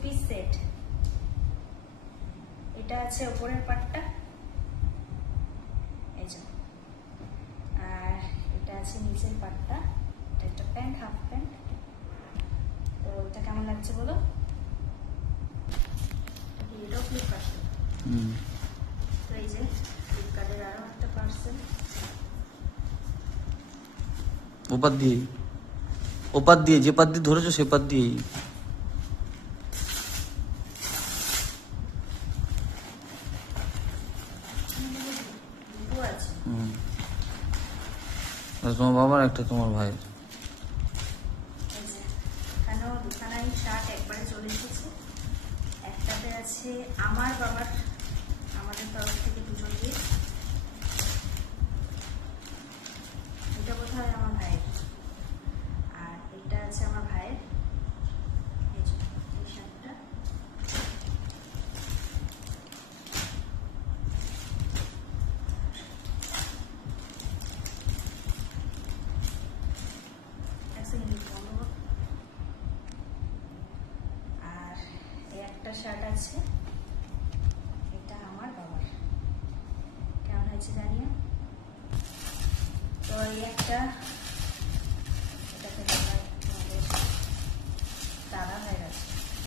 Piece set. এটা আছে উপরের পাটটা, এই যে, আর এটা আছে নিচের পাটটা। এটা একটা প্যান্ট, হাফ প্যান্ট। তো এটা কেমন লাগছে বলো? এটাও ফ্লিপকার্ট। তো এই যে ফ্লিপকার্টের আরো একটা পার্সেল। ওপার দিয়ে যে পাত দিয়ে ধরেছো সে পাত দিয়েই। তোমার বাবার একটা তোমার ভাইয়ের। এখানেও দুখানাই শার্ট একবারে চলে এসেছে। একটাতে আছে আমার বাবার, আমাদের তরফ থেকে দুজন দিয়ে। এটা বোধহয় আমার ভাইয়ের, আর এটা আছে আমার ভাইয়ের। এই যে এই শার্টটা। আর এই একটা শার্ট আছে, এটা আমার বাবার। কেমন হয়েছে জানিও। তো এই একটা